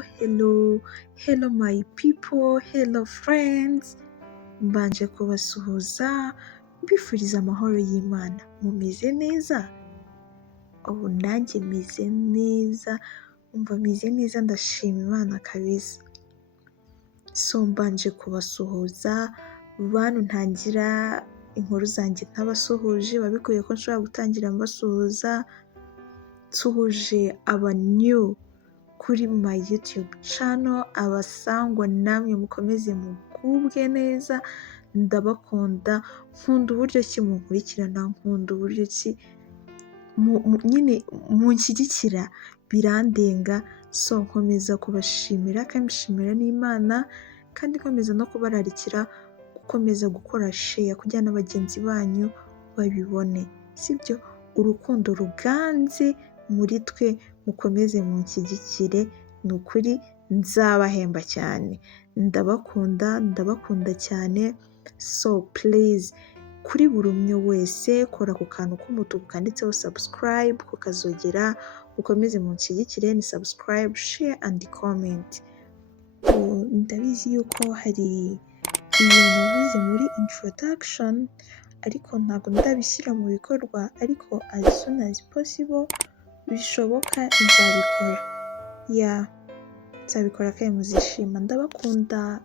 hello my people, hello friends. Mbanje kubasuhuza mbifuriza amahoro y'Imana. Mumeze neza? Ubu nanjye meze neza, meze neza, ndashima Imana kabisa. So mbanje kubasuhuza bantu ntangira inkuru zanjye ntabasuhuje, babikuye ko nshobora gutangira mbasuhuza. Tuhuje aba new kuri my YouTube channel, abasangwa namwe mukomeze mugubwe neza, ndabakunda, nkunda uburyo ki munkurikirana, nkunda uburyo ki nyine munshyigikira, birandenga. So nkomeza kubashimira kandi mbishimira n'Imana, kandi nkomeza no kubararikira gukomeza gukora share kugira na bagenzi banyu babibone, sibyo? Urukundo ruganze muri twe, mukomeze munshyigikire, ni ukuri nzabahemba cyane. Ndabakunda cyane. So please, kuri buri umwe wese kora ku kantu k'umutuku kanditseho subscribe, kukazogera, ukomeze munshyigikire. Ni subscribe, share and comment. Ndabizi yuko hari ibintu navuze muri introduction ariko ntabwo ndabishyira mu bikorwa, ariko as soon as possible bishoboka nzabikora. Nzabikora kandi muzishima. Ndabakunda.